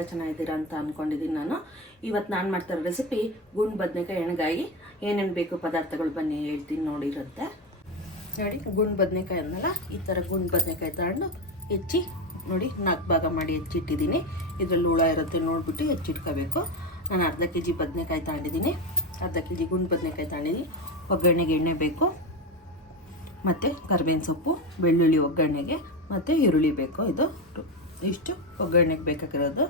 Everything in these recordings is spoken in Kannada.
ಎಲ್ಲ ಚೆನ್ನಾಗಿದ್ದೀರಾ ಅಂತ ಅಂದ್ಕೊಂಡಿದ್ದೀನಿ ನಾನು. ಇವತ್ತು ನಾನು ಮಾಡ್ತಿರೋ ರೆಸಿಪಿ ಗುಂಡು ಬದನೆಕಾಯಿ ಎಣ್ಗಾಯಿ. ಏನೇನು ಬೇಕು ಪದಾರ್ಥಗಳು ಬನ್ನಿ ಹೇಳ್ತೀನಿ ನೋಡಿರುತ್ತೆ. ನೋಡಿ, ಗುಂಡು ಬದನೆಕಾಯಿ ಅನ್ನಲ್ಲ, ಈ ಥರ ಗುಂಡು ಬದನೆಕಾಯಿ ತಗೊಂಡು ಹೆಚ್ಚಿ ನೋಡಿ 4 ಭಾಗ ಮಾಡಿ ಹೆಚ್ಚಿಟ್ಟಿದ್ದೀನಿ. ಇದರಲ್ಲಿ ಹುಳ ಇರುತ್ತೆ ನೋಡಿಬಿಟ್ಟು ಹೆಚ್ಚಿಟ್ಕೋಬೇಕು. ನಾನು ಅರ್ಧ kg ಬದನೆಕಾಯಿ ತಗೊಂಡಿದ್ದೀನಿ, ಅರ್ಧ kg ಗುಂಡು ಬದನೆಕಾಯಿ ತಗೊಂಡಿದ್ದೀನಿ. ಒಗ್ಗರಣೆಗೆ ಎಣ್ಣೆ ಬೇಕು, ಮತ್ತು ಕರಿಬೇವಿನ ಸೊಪ್ಪು, ಬೆಳ್ಳುಳ್ಳಿ ಒಗ್ಗರಣೆಗೆ, ಮತ್ತು ಈರುಳ್ಳಿ ಬೇಕು. ಇಷ್ಟು ಒಗ್ಗರಣೆಗೆ ಬೇಕಾಗಿರೋದು.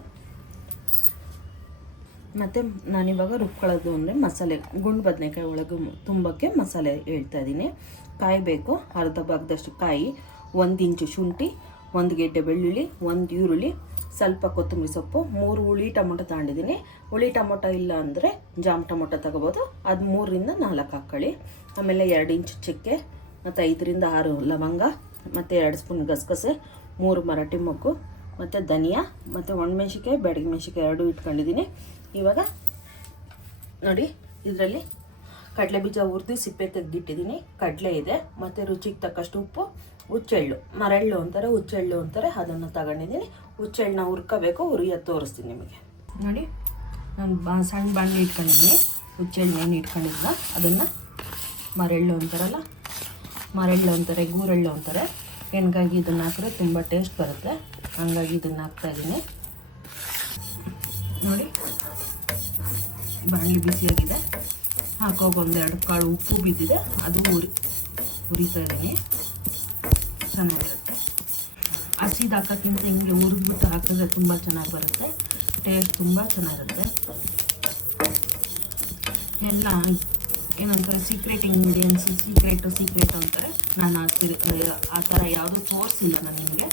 ಮತ್ತು ನಾನಿವಾಗ ರುಬ್ಕೊಳ್ಳೋದು ಅಂದರೆ ಮಸಾಲೆ, ಗುಂಡು ಬದನೆಕಾಯಿ ಒಳಗೆ ತುಂಬಕ್ಕೆ ಮಸಾಲೆ ಹೇಳ್ತಾ ಇದ್ದೀನಿ. ಕಾಯಿ ಬೇಕು, ಅರ್ಧ ಭಾಗದಷ್ಟು ಕಾಯಿ, 1 ಇಂಚು ಶುಂಠಿ, 1 ಗೆಡ್ಡೆ ಬೆಳ್ಳುಳ್ಳಿ, 1 ಈರುಳ್ಳಿ, ಸ್ವಲ್ಪ ಕೊತ್ತಂಬರಿ ಸೊಪ್ಪು, 3 ಹುಳಿ ಟೊಮೊಟೊ ತಗೊಂಡಿದ್ದೀನಿ. ಹುಳಿ ಟೊಮೊಟೊ ಇಲ್ಲ ಅಂದರೆ ಜಾಮ್ ಟೊಮೊಟೊ ತಗೋಬೋದು. ಅದು 3 ರಿಂದ 4 ಹಾಕ್ಕೊಳ್ಳಿ. ಆಮೇಲೆ 2 ಇಂಚು ಚಕ್ಕೆ, ಮತ್ತು 5 ರಿಂದ 6 ಲವಂಗ, ಮತ್ತು 2 ಸ್ಪೂನ್ ಗಸಗಸೆ, 3 ಮರಾಠಿ ಮೊಗ್ಗು, ಮತ್ತು ಧನಿಯಾ, ಮತ್ತು ಒಣಮೆಣ್ಸಿಕಾಯಿ, ಬ್ಯಾಡಗಿ ಮೆಣ್ಸಿಕಾಯಿ 2 ಇಟ್ಕೊಂಡಿದ್ದೀನಿ. ಇವಾಗ ನೋಡಿ, ಇದರಲ್ಲಿ ಕಡಲೆ ಬೀಜ ಹುರಿದು ಸಿಪ್ಪೆ ತೆಗೆದಿಟ್ಟಿದ್ದೀನಿ, ಕಡಲೆ ಇದೆ, ಮತ್ತು ರುಚಿಗೆ ತಕ್ಕಷ್ಟು ಉಪ್ಪು, ಹುಚ್ಚೆಳ್ಳು, ಮರೆಳ್ಳು ಅಂತಾರೆ, ಹುಚ್ಚೆಳ್ಳು ಅಂತಾರೆ, ಅದನ್ನು ತಗೊಂಡಿದ್ದೀನಿ. ಹುಚ್ಚೆಳ್ಳನ್ನ ಹುರ್ಕೋಬೇಕು, ಹುರಿಯೋದು ತೋರಿಸ್ತೀನಿ ನಿಮಗೆ. ನೋಡಿ, ನಾನು ಸಣ್ಣ ಬಾಣಲೆ ಇಟ್ಕೊಂಡಿದ್ದೀನಿ, ಹುಚ್ಚೆಳ್ಳನ್ನೇನು ಇಟ್ಕೊಂಡಿದ್ದ ಅದನ್ನು ಮರೆಳ್ಳು ಅಂತಾರಲ್ಲ, ಮರೆಳ್ಳು ಅಂತಾರೆ, ಗೂರೆಳ್ಳು ಅಂತಾರೆ. ಎಣ್ಗಾಗಿ ಇದನ್ನು ಹಾಕಿದ್ರೆ ತುಂಬ ಟೇಸ್ಟ್ ಬರುತ್ತೆ, ಹಂಗಾಗಿ ಇದನ್ನು ಹಾಕ್ತಾಯಿದ್ದೀನಿ. ನೋಡಿ, ಬಾಣಲೆ ಬಿಸಿಯಾಗಿದೆ, ಹಾಕೋಗಿ 1-2 ಕಾಳು ಉಪ್ಪು ಬಿದ್ದಿದೆ, ಅದು ಹುರಿತಾ ಇದ್ದೀನಿ. ಚೆನ್ನಾಗಿರುತ್ತೆ. ಹಸಿದು ಹಾಕೋಕ್ಕಿಂತ ಹಿಂಗೆ ಹುರಿದ್ಬಿಟ್ಟು ಹಾಕಿದ್ರೆ ತುಂಬ ಚೆನ್ನಾಗಿ ಬರುತ್ತೆ, ಟೇಸ್ಟ್ ತುಂಬ ಚೆನ್ನಾಗಿರುತ್ತೆ. ಎಲ್ಲ ಏನಂತಾರೆ ಸೀಕ್ರೆಟ್ ಇಂಗ್ರೀಡಿಯೆಂಟ್ಸ್, ಸೀಕ್ರೆಟ್ ಅಂತಾರೆ. ನಾನು ಆ ಥರ ಯಾವುದೂ ತೋರಿಸಿಲ್ಲ ನಾನು ನಿಮಗೆ.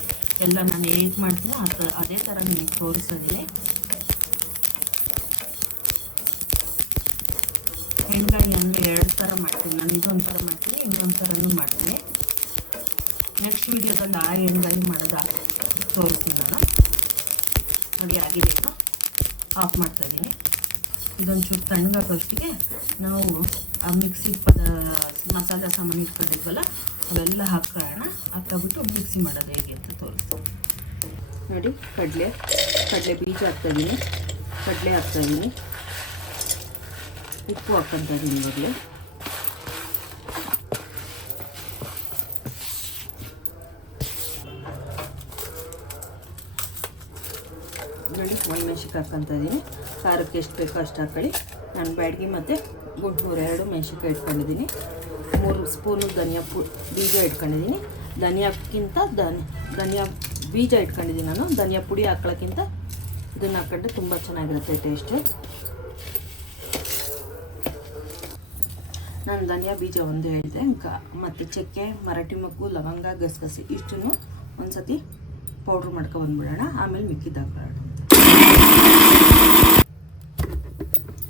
ಎಲ್ಲ ನಾನು ಹೇಗೆ ಮಾಡ್ತೀನಿ ಅದೇ ಥರ ನಿಮಗೆ ತೋರಿಸಿದ್ದೀನಿ. ಎಣ್ಗಾಯಿ ಅಂದರೆ 2 ಥರ ಮಾಡ್ತೀನಿ ನಾನು. ಇದೊಂದು ಥರ ಮಾಡ್ತೀನಿ, ಇನ್ನೊಂದು ಥರನೂ ಮಾಡ್ತೀನಿ. ನೆಕ್ಸ್ಟ್ ವೀಡಿಯೋದಲ್ಲಿ ಆ ಎಣ್ಗಾಯಿ ಮಾಡೋದು ತೋರಿಸ್ತೀನಿ ನಾನು. ನೋಡಿ, ಆಗಿದೆ, ಆಫ್ ಮಾಡ್ತಾಯಿದ್ದೀನಿ. ಇದೊಂದು ಚೂರು ತಣ್ಣಗಾಗೋಷ್ಟಿಗೆ ನಾವು ಆ ಮಿಕ್ಸಿಗೆ ಮಸಾಲೆ ಸಾಮಾನು ಇಟ್ಕೊಂಡಿದ್ವಲ್ಲ ಅವೆಲ್ಲ ಹಾಕ್ಕೊಬಿಟ್ಟು ಮಿಕ್ಸಿ ಮಾಡೋದು ಹೇಗೆ ಅಂತ ತೋರಿಸ್ತೀನಿ. ನೋಡಿ, ಕಡಲೆ ಬೀಜ ಹಾಕ್ತಾಯಿದ್ದೀನಿ, ಕಡಲೆ ಹಾಕ್ತಾಯಿದ್ದೀನಿ, ಉಪ್ಪು ಹಾಕ್ಕೊತಾ ಇದ್ದೀನಿ. ಮೊದಲು ನೋಡಿ, ಒಣಮೆಣ್ಸಿಕಾಯಿ ಹಾಕ್ಕೊತಾ ಇದ್ದೀನಿ. ಖಾರಕ್ಕೆ ಎಷ್ಟು ಬೇಕೋ ಅಷ್ಟು ಹಾಕ್ಕೊಳ್ಳಿ. ನಾನು ಬ್ಯಾಡಗಿ ಮತ್ತು ಗುಂಟೂರು 2 ಮೆಣ್ಸಿನ್ಕಾಯಿ ಇಟ್ಕೊಂಡಿದ್ದೀನಿ. 3 ಸ್ಪೂನು ಬೀಜ ಇಟ್ಕೊಂಡಿದ್ದೀನಿ. ಧನಿಯಾ ಬೀಜ ಇಟ್ಕೊಂಡಿದ್ದೀನಿ ನಾನು. ಧನಿಯಾ ಪುಡಿ ಹಾಕ್ಕೊಳ್ಳೋಕ್ಕಿಂತ ಇದನ್ನು ಹಾಕ್ಕೊಂಡ್ರೆ ತುಂಬ ಚೆನ್ನಾಗಿರುತ್ತೆ ಟೇಸ್ಟು. ನಾನು ಧನಿಯಾ ಬೀಜ ಒಂದು ಹೇಳಿದೆ, ಮತ್ತು ಚಕ್ಕೆ, ಮರಾಠಿ ಮೊಗ್ಗು, ಲವಂಗ, ಗಸಗಸೆ ಇಷ್ಟನ್ನು ಒಂದು ಸತಿ ಪೌಡ್ರ್ ಮಾಡ್ಕೊಬಂದ್ಬಿಡೋಣ, ಆಮೇಲೆ ಮಿಕ್ಕಿದ್ದು ಹಾಕೋಣ.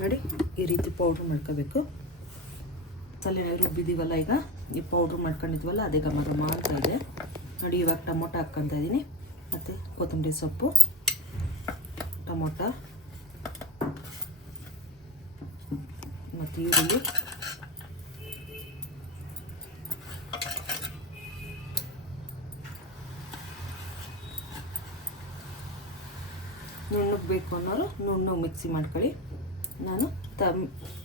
ನೋಡಿ, ಈ ರೀತಿ ಪೌಡ್ರ್ ಮಾಡ್ಕೋಬೇಕು. ಮಸಾಲೆ ರುಬ್ಬಿದ್ದೀವಲ್ಲ, ಈಗ ಈ ಪೌಡ್ರ್ ಮಾಡ್ಕೊಂಡಿದ್ವಲ್ಲ ಅದೇ ಘಮ ಅಂತ ಇದೆ. ನೋಡಿ, ಇವಾಗ ಟೊಮೊಟೊ ಹಾಕ್ಕೊತಾ ಇದ್ದೀನಿ, ಮತ್ತು ಕೊತ್ತಂಬರಿ ಸೊಪ್ಪು, ಟೊಮೊಟೊ, ಮತ್ತು ಈರುಳ್ಳಿ, ನುಣ್ಣಗೆ ಬೇಕು ಅನ್ನೋರು ನುಣ್ಣಗೆ ಮಿಕ್ಸಿ ಮಾಡ್ಕೊಳ್ಳಿ. ನಾನು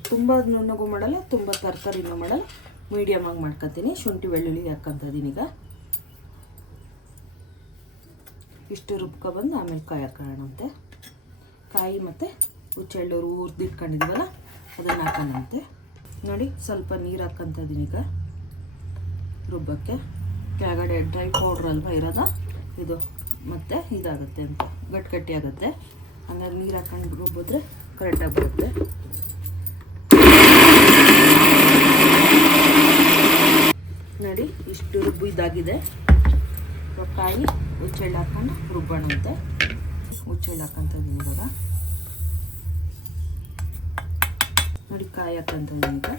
ತುಂಬ ನುಣ್ಣಗೂ ಮಾಡಲ್ಲ, ತುಂಬ ತರಕಾರಿನೂ ಮಾಡಲ್ಲ, ಮೀಡಿಯಮಾಗಿ ಮಾಡ್ಕೊತೀನಿ. ಶುಂಠಿ ಬೆಳ್ಳುಳ್ಳಿ ಹಾಕ್ಕೊತಾ ಇದ್ದೀನಿ. ಈಗ ಇಷ್ಟು ರುಬ್ಕೊಬಂದು ಆಮೇಲೆ ಕಾಯಿ ಹಾಕೋಣಂತೆ. ಕಾಯಿ ಮತ್ತು ಹುಚ್ಚೆಳ್ಳು ಹುರಿದಿಟ್ಕೊಂಡಿದ್ದೀವಲ್ಲ ಅದನ್ನು ಹಾಕೋಣಂತೆ. ನೋಡಿ, ಸ್ವಲ್ಪ ನೀರು ಹಾಕ್ಕೊತಾ ಇದ್ದೀನಿ ಈಗ ರುಬ್ಬಕ್ಕೆ. ಕೆಳಗಡೆ ಡ್ರೈ ಪೌಡ್ರ್ ಅಲ್ವಾ ಇರೋದು ಇದು, ಮತ್ತು ಇದಾಗುತ್ತೆ ಅಂತ ಗಟ್ಟಿ ಆಗುತ್ತೆ. ಹಂಗಾಗಿ ನೀರು ಹಾಕೊಂಡು ರುಬ್ಬಿದ್ರೆ ಕರೆಕ್ಟಾಗಿ ಬರುತ್ತೆ. ನೋಡಿ, ಇಷ್ಟು ರುಬ್ಬು ಇದಾಗಿದೆ. ಕಾಯಿ ಹುಚ್ಚೆಳ್ಳು ಹಾಕೊಂಡು ರುಬ್ಬೋಣಂತೆ. ಹುಚ್ಚೆಳ್ಳು ಹಾಕ್ಕೊತ ಇದ್ದೀನಿ ಇವಾಗ. ನೋಡಿ, ಕಾಯಿ ಹಾಕ್ಕೊತ ಇದ್ದೀನಿ ಈಗ.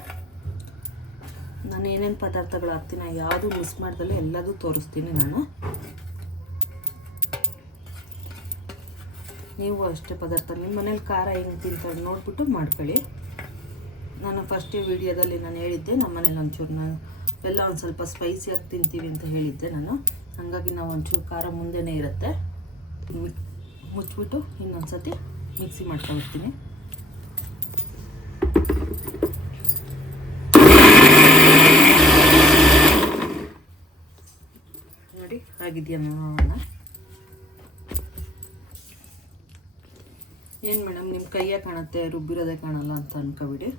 ನಾನು ಏನೇನು ಪದಾರ್ಥಗಳು ಹಾಕ್ತೀನಿ ಯಾವುದು ಮಿಸ್ ಮಾಡ್ದಲ್ಲೇ ಎಲ್ಲದೂ ತೋರಿಸ್ತೀನಿ ನಾನು. ನೀವು ಅಷ್ಟೇ ಪದಾರ್ಥ ನಿಮ್ಮ ಮನೇಲಿ ಖಾರ ಹೆಂಗೆ ತಿಂತಾರೆ ನೋಡಿಬಿಟ್ಟು ಮಾಡ್ಕೊಳ್ಳಿ. ನಾನು ಫಸ್ಟ್ ವೀಡಿಯೋದಲ್ಲಿ ನಾನು ಹೇಳಿದ್ದೆ, ನಮ್ಮ ಮನೇಲಿ ಒಂಚೂರು ನಾನು ಎಲ್ಲ ಒಂದು ಸ್ವಲ್ಪ ಸ್ಪೈಸಿಯಾಗಿ ತಿಂತೀವಿ ಅಂತ ಹೇಳಿದ್ದೆ ನಾನು. ಹಾಗಾಗಿ ನಾವು ಒಂಚೂರು ಖಾರ ಮುಂದೆನೇ ಇರುತ್ತೆ. ಮುಚ್ಚಿಬಿಟ್ಟು ಇನ್ನೊಂದು ಸತಿ ಮಿಕ್ಸಿ ಮಾಡ್ಕೊಳ್ತೀನಿ. ನೋಡಿ ಆಗಿದೆಯಾ ನೋಡೋಣ. ಏನು ಮೇಡಮ್ ನಿಮ್ಮ ಕೈಯೇ ಕಾಣುತ್ತೆ ರುಬ್ಬಿರೋದೇ ಕಾಣಲ್ಲ ಅಂತ ಅನ್ಕೋಬಿಡಿ.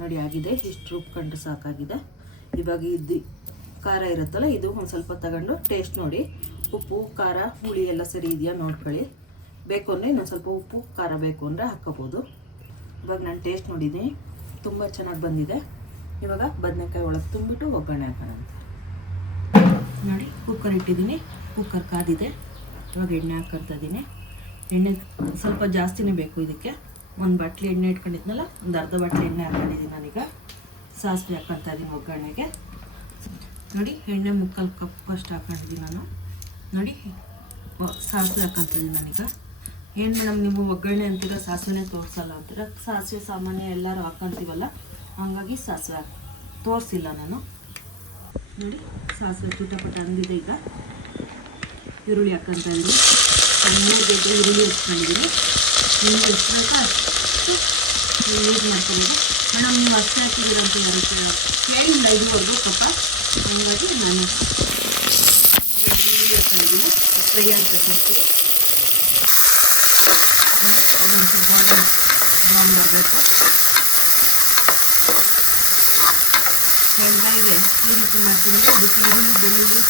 ನೋಡಿ ಆಗಿದೆ, ಇಷ್ಟು ರುಬ್ಕೊಂಡ್ರೆ ಸಾಕಾಗಿದೆ. ಇವಾಗ ಇದು ಖಾರ ಇರುತ್ತಲ್ಲ, ಇದು ಒಂದು ಸ್ವಲ್ಪ ತಗೊಂಡು ಟೇಸ್ಟ್ ನೋಡಿ, ಉಪ್ಪು ಖಾರ ಹುಳಿ ಎಲ್ಲ ಸರಿ ಇದೆಯಾ ನೋಡ್ಕೊಳ್ಳಿ. ಬೇಕು ಅಂದರೆ ಇನ್ನೊಂದು ಸ್ವಲ್ಪ ಉಪ್ಪು ಖಾರ ಬೇಕು ಅಂದರೆ ಹಾಕ್ಕೋಬೋದು. ಇವಾಗ ನಾನು ಟೇಸ್ಟ್ ನೋಡಿದ್ದೀನಿ, ತುಂಬ ಚೆನ್ನಾಗಿ ಬಂದಿದೆ. ಇವಾಗ ಬದನೆಕಾಯಿ ಒಳಗೆ ತುಂಬಿಟ್ಟು ಒಗ್ಗರಣೆ ಹಾಕೋಣ ಅಂತ. ನೋಡಿ ಕುಕ್ಕರ್ ಇಟ್ಟಿದ್ದೀನಿ, ಕುಕ್ಕರ್ ಕಾದಿದೆ. ಇವಾಗ ಎಣ್ಣೆ ಹಾಕ್ಕೊತಾ ಇದ್ದೀನಿ. ಎಣ್ಣೆ ಸ್ವಲ್ಪ ಜಾಸ್ತಿನೇ ಬೇಕು ಇದಕ್ಕೆ. ಒಂದು ಬಾಟ್ಲಿ ಎಣ್ಣೆ ಇಟ್ಕೊಂಡಿದ್ನಲ್ಲ, ಒಂದು ಅರ್ಧ ಬಾಟ್ಲಿ ಎಣ್ಣೆ ಹಾಕೊಂಡಿದ್ದೀನಿ ನಾನೀಗ. ಸಾಸಿವೆ ಹಾಕ್ಕೊತಾ ಇದ್ದೀನಿ ಒಗ್ಗರಣೆಗೆ. ನೋಡಿ ಎಣ್ಣೆ ಮುಕ್ಕಾಲು ಕಪ್ ಅಷ್ಟು ಹಾಕೊಂಡಿದ್ದೀನಿ ನಾನು. ನೋಡಿ ಸಾಸಿವೆ ಹಾಕ್ಕೊತಾ ಇದ್ದೀನಿ ನಾನೀಗ. ಏನು ಮೇಡಮ್ ನೀವು ಒಗ್ಗರಣೆ ಅಂತೀರ ಸಾಸಿವೆನೇ ತೋರಿಸಲ್ಲ ಅಂತೀರ? ಸಾಸಿವೆ ಸಾಮಾನ್ಯ ಎಲ್ಲರೂ ಹಾಕ್ಕೊಂತೀವಲ್ಲ, ಹಾಗಾಗಿ ಸಾಸಿವೆ ತೋರಿಸಿಲ್ಲ ನಾನು. ನೋಡಿ ಸಾಸಿವೆ ಚುಟಪಟ ಅಂದಿದೆ. ಈಗ ಈರುಳ್ಳಿ ಹಾಕ್ಕೊತಾ ಇದ್ದೀನಿ. 3 ಗಡ್ಡೆ ಈರುಳ್ಳಿ ಹಚ್ಕೊಂಡಿದ್ದೀನಿ. ನಿಮ್ಗೆ ಎಷ್ಟು ಬೇಕೋ ಅಷ್ಟು ಯೂಸ್ ಮಾಡ್ಕೊಬೋದು. ಮೇಡಮ್ ನೀವು ಅಷ್ಟೇ ಹಾಕಿದ್ದೀರ ಅಂತ ಇರುತ್ತೆ ಹೇಳಿಲ್ಲ ಇದುವರೆಗೂ ಪಾಪ. ಹಾಗಾಗಿ ನಾನು 3 ಗಡ್ಡೆ ಈರುಳ್ಳಿ ಹಾಕ್ಕೊಂಡಿದ್ದೀನಿ. ಫ್ರೈ ಆಗಬೇಕು ಅಂತೀನಿ. ಅದೊಂದು ಸ್ವಲ್ಪ ಬ್ರೌನ್ ಬರಬೇಕು. ಎಣ್ಣೆಗೆ ಈ ರೀತಿ ಮಾಡ್ತೀನಿ. ಅದಕ್ಕೆ ಈರುಳ್ಳಿ ಬೆಳ್ಳುಳ್ಳಿ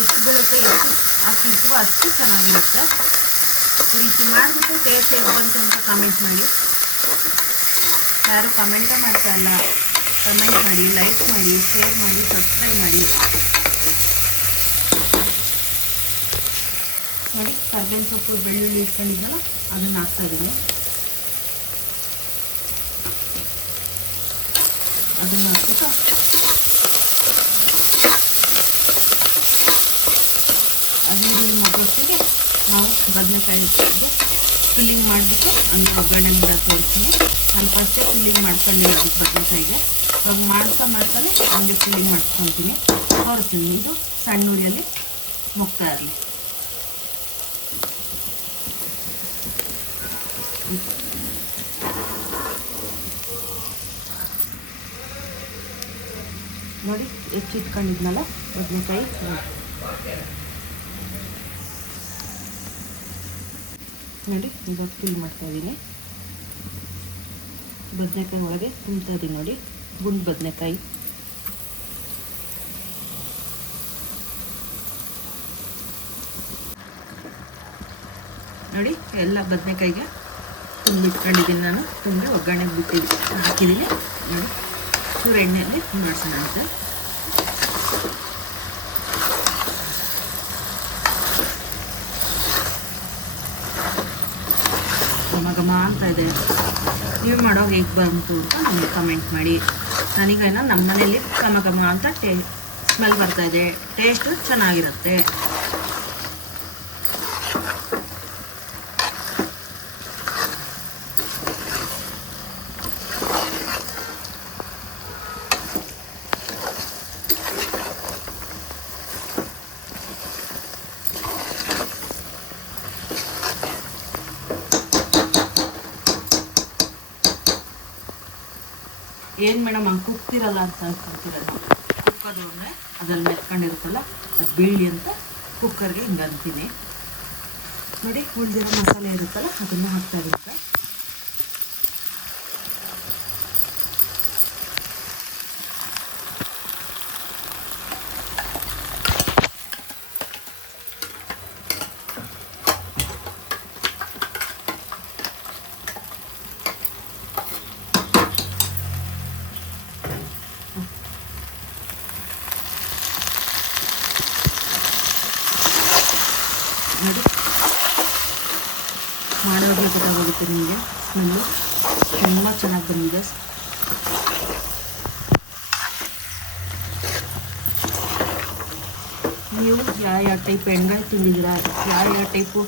ಎಷ್ಟು ಬೀಳುತ್ತೆ ಎಷ್ಟು ಹಾಕಿರ್ತೀವೋ ಅಷ್ಟು ಚೆನ್ನಾಗಿರುತ್ತೆ. ಈ ರೀತಿ ಮಾಡಿಬಿಟ್ಟು ಟೇಸ್ಟ್ ಹೇಗೆ ಬಂತು ಅಂತ ಕಮೆಂಟ್ ಮಾಡಿ. ಯಾರು ಕಮೆಂಟೇ ಮಾಡ್ತಾ ಇಲ್ಲ, ಕಮೆಂಟ್ ಮಾಡಿ, ಲೈಕ್ ಮಾಡಿ, ಶೇರ್ ಮಾಡಿ, ಸಬ್ಸ್ಕ್ರೈಬ್ ಮಾಡಿ. ನೋಡಿ ಕರ್ಬೇವಿನ ಸೊಪ್ಪು ಬೆಳ್ಳುಳ್ಳಿ ಇಟ್ಕೊಂಡಿದ್ದಲ್ಲ ಅದನ್ನು ಹಾಕ್ತಾಯಿದ್ದೀನಿ. ಅದನ್ನು ಹಾಕ್ಬಿಟ್ಟು ಅದು ಮಗುವಷ್ಟಿಗೆ ನಾವು ಬದನೆಕಾಯಿ ಇಟ್ಕೊಂಡು ಫಿಲ್ಲಿಂಗ್ ಮಾಡಿಬಿಟ್ಟು ಅಂದರೆ ಒಗ್ಗರಣೆ ಬಿಡೋಕೆ ತೋರಿಸ್ತೀನಿ. ನಾನು ಫಸ್ಟೇ ಫಿಲ್ಲಿಂಗ್ ಮಾಡ್ಕೊಂಡಿರೋದು ಬದನೆಕಾಯಿಗೆ. ಇವಾಗ ಮಾಡ್ತಾನೆ ಹಂಗೆ ಫಿಲ್ಲಿಂಗ್ ಮಾಡ್ಕೊತೀನಿ, ತೋರಿಸ್ತೀನಿ. ಇದು ಸಣ್ಣ ಉರಿಯಲ್ಲಿ ಮುಗ್ತಾ ಇರಲಿ. ನೋಡಿ ಹೆಚ್ಚಿಟ್ಕೊಂಡಿದ್ನಲ್ಲ ಬದನೆಕಾಯಿ. ನೋಡಿ ಇವಾಗ ಫಿಲ್ ಮಾಡ್ತಾಯಿದ್ದೀನಿ. ಬದನೆಕಾಯಿ ಒಳಗೆ ತುಂಬ್ತಾ ಇದ್ದೀನಿ. ನೋಡಿ ಗುಂಡು ಬದನೆಕಾಯಿ. ನೋಡಿ ಎಲ್ಲ ಬದನೆಕಾಯಿಗೆ ತುಂಬಿಟ್ಕೊಂಡಿದ್ದೀನಿ ನಾನು. ತುಂಬಿ ಒಗ್ಗರಣೆಗೆ ಬಿಟ್ಟಿದ್ದೀನಿ, ಹಾಕಿದ್ದೀನಿ. ನೋಡಿ ಚೂರು ಎಣ್ಣೆಯಲ್ಲಿ ಮಾಡಿಸೋಣ ಅಂತ. ಘಮ ಅಂತ ಇದೆ. ನೀವು ಮಾಡೋವಾಗ ಹೇಗೆ ಬಂತು ಅಂತ ನನಗೆ ಕಮೆಂಟ್ ಮಾಡಿ. ನನಗೇನೋ ನಮ್ಮ ಮನೇಲಿ ಘಮ ಅಂತ ಸ್ಮೆಲ್ ಬರ್ತಾಯಿದೆ. ಟೇಸ್ಟು ಚೆನ್ನಾಗಿರುತ್ತೆ. ಏನು ಮೇಡಮ್ ಹಂಗೆ ಕುಕ್ತಿರಲ್ಲ ಅಂತ ಅನ್ಕೊತಿರಲ್ಲ. ಕುಕ್ಕರ್ ಅಂದರೆ ಅದ್ರಲ್ಲಿ ಮೆತ್ಕೊಂಡಿರುತ್ತಲ್ಲ ಅದು ಬೀಳಿ ಅಂತ ಕುಕ್ಕರ್ಗೆ ಹಿಂಗೆ ಅಂತೀನಿ. ನೋಡಿ ಉಳಿದಿರೋ ಮಸಾಲೆ ಇರುತ್ತಲ್ಲ ಅದನ್ನು ಹಾಕ್ತಾ ಇರುತ್ತೆ. ನೋಡಿ ಮಾಡೋರಿಗೆ ಗೊತ್ತಾಗುತ್ತೆ ನಿಮಗೆ. ಸ್ಮೆಲ್ಲು ತುಂಬ ಚೆನ್ನಾಗಿ ಬಂದಿದೆ. ನೀವು ಯಾವ ಟೈಪ್ ಎಣ್ಗಾಯಿ ತಿಂದಿದ್ದೀರಾ, ಯಾವ ಟೈಪು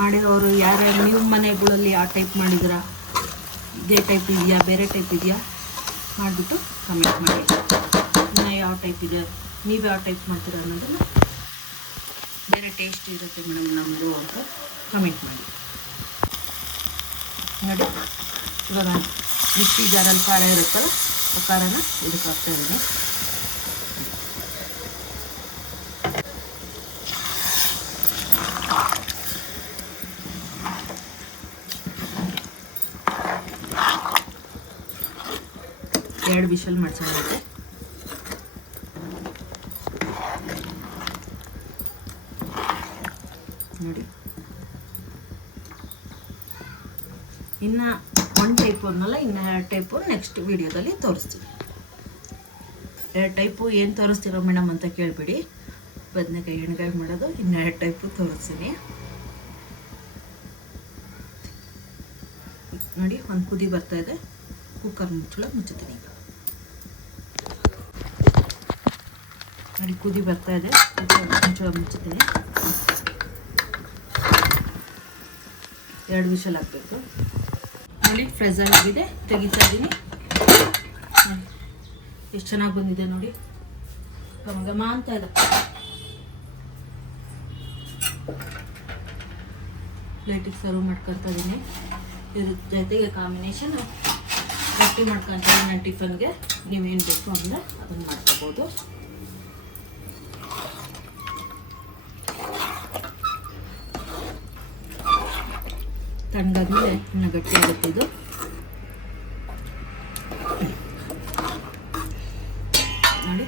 ಮಾಡಿರೋರು ಯಾರ್ಯಾರು ನಿಮ್ಮ ಮನೆಗಳಲ್ಲಿ ಯಾವ ಟೈಪ್ ಮಾಡಿದ್ದೀರಾ, ಇದೇ ಟೈಪ್ ಇದೆಯಾ ಬೇರೆ ಟೈಪ್ ಇದೆಯಾ ಮಾಡಿಬಿಟ್ಟು ಕಮೆಂಟ್ ಮಾಡಿ. ಇನ್ನು ಯಾವ ಟೈಪ್ ಇದೆ, ನೀವು ಯಾವ ಟೈಪ್ ಮಾಡ್ತೀರಾ ಅನ್ನೋದನ್ನು ಬೇರೆ ಟೇಸ್ಟ್ ಇರುತ್ತೆ ಮೇಡಮ್ ನಮ್ಮದು ಅಂತ ಕಮೆಂಟ್ ಮಾಡಿ. ನೋಡಿ ಇವಾಗ ಮಿಕ್ಸಿ ಜಾರಲ್ಲಿ ಖಾರ ಇರುತ್ತಲ್ಲ ಆ ಖಾರನ ಇದಕ್ಕೆ ಹಾಕ್ತಾ ಇದ್ದೀನಿ. ಎರಡು ವಿಷಲ್ ಮಾಡಿಸೋಣ. ನೋಡಿ ಇನ್ನು ಒಂದು ಟೈಪು ಅನ್ನಲ್ಲ, ಇನ್ನು 2 ಟೈಪು ನೆಕ್ಸ್ಟ್ ವಿಡಿಯೋದಲ್ಲಿ ತೋರಿಸ್ತೀನಿ. 2 ಟೈಪು ಏನು ತೋರಿಸ್ತಿರೋ ಮೇಡಮ್ ಅಂತ ಕೇಳಿಬಿಡಿ. ಬದನೆಕಾಯಿ ಎಣ್ಗಾಯಿ ಮಾಡೋದು ಇನ್ನು 2 ಟೈಪು ತೋರಿಸ್ತೀನಿ. ನೋಡಿ ಒಂದು ಕುದಿ ಬರ್ತಾಯಿದೆ. ಕುಕ್ಕರ್ ಮುಚ್ಚುತ್ತೀನಿ. ನೋಡಿ ಕುದಿ ಬರ್ತಾಯಿದೆ. ಕುಕ್ಕರ್ ಮುಚ್ಚುತ್ತೀನಿ. 2 ವಿಷಲ್ ಹಾಕಬೇಕು. ನೋಡಿ ಫ್ರೆಝರ್ ಆಗಿದೆ, ತೆಗಿತಾ ಇದ್ದೀನಿ. ಎಷ್ಟು ಚೆನ್ನಾಗಿ ಬಂದಿದೆ ನೋಡಿ, ಘಮ ಅಂತ ಇದೆ. ಪ್ಲೇಟಿಗೆ ಸರ್ವ್ ಮಾಡ್ಕೊತಾ ಇದ್ದೀನಿ. ಇದ್ರ ಜೊತೆಗೆ ಕಾಂಬಿನೇಷನ್ ರೊಟ್ಟಿ ಮಾಡ್ಕೊತೀನಿ ನಾನು ಟಿಫನ್ಗೆ. ನೀವೇನು ಬೇಕು ಅಂದರೆ ಅದನ್ನು ಮಾಡ್ಕೋಬೋದು. ತಣ್ಣಗಾದ್ಮೇಲೆ ಇನ್ನು ಗಟ್ಟಿ ಆಗುತ್ತೆ ಇದು. ನೋಡಿ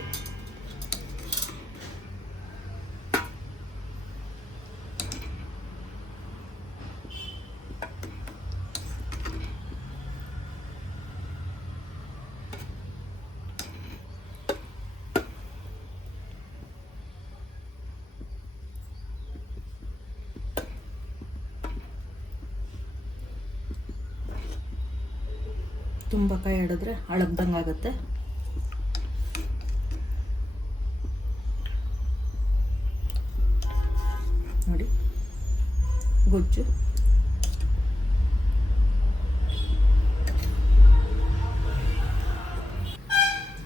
ತುಂಬ ಕೈ ಹಿಡಿದ್ರೆ ಹಳಗ್ದಂಗೆ ಆಗುತ್ತೆ. ನೋಡಿ ಗೊಜ್ಜು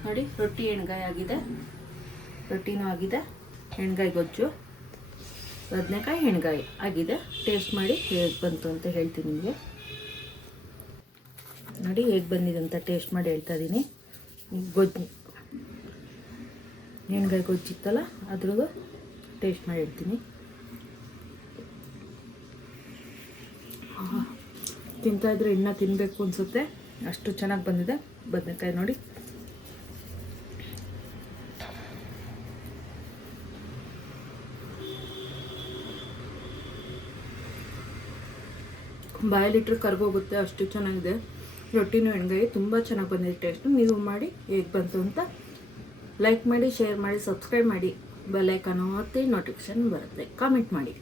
ನೋಡಿ. ರೊಟ್ಟಿ ಎಣ್ಗಾಯಿ ಆಗಿದೆ, ರೊಟ್ಟಿನೂ ಆಗಿದೆ. ಎಣ್ಗಾಯಿ ಗೊಜ್ಜು, ಬದನೆಕಾಯಿ ಎಣ್ಗಾಯಿ ಆಗಿದೆ. ಟೇಸ್ಟ್ ಮಾಡಿ ಹೇಗೆ ಬಂತು ಅಂತ ಹೇಳ್ತೀನಿ ನಿಮಗೆ. ನೋಡಿ ಹೇಗೆ ಬಂದಿದೆ ಅಂತ ಟೇಸ್ಟ್ ಮಾಡಿ ಹೇಳ್ತಾ ಇದ್ದೀನಿ. ಗೊಜ್ಜು ಎಣ್ಗಾಯಿ ಗೊಜ್ಜಿತ್ತಲ್ಲ ಅದ್ರದ್ದು ಟೇಸ್ಟ್ ಮಾಡಿ ಹೇಳ್ತೀನಿ. ತಿಂತಾಯಿದ್ರೆ ಇನ್ನೂ ತಿನ್ನಬೇಕು ಅನಿಸುತ್ತೆ, ಅಷ್ಟು ಚೆನ್ನಾಗಿ ಬಂದಿದೆ ಬದನೆಕಾಯಿ. ನೋಡಿ ಬಾಯಲ್ಲಿಟ್ಟರೆ ಕರ್ಗೋಗುತ್ತೆ, ಅಷ್ಟು ಚೆನ್ನಾಗಿದೆ. ರೊಟ್ಟಿನೂ ಎಣ್ಗಾಯಿ ತುಂಬ ಚೆನ್ನಾಗಿ ಬಂದಿದೆ ಟೇಸ್ಟು. ನೀವು ಮಾಡಿ ಹೇಗೆ ಬಂತು ಅಂತ ಲೈಕ್ ಮಾಡಿ, ಶೇರ್ ಮಾಡಿ, ಸಬ್ಸ್ಕ್ರೈಬ್ ಮಾಡಿ, ಬೆಲ್ ಐಕಾನ್ ಒತ್ತಿ ನೋಟಿಫಿಕೇಷನ್ ಬರುತ್ತೆ. ಕಾಮೆಂಟ್ ಮಾಡಿ.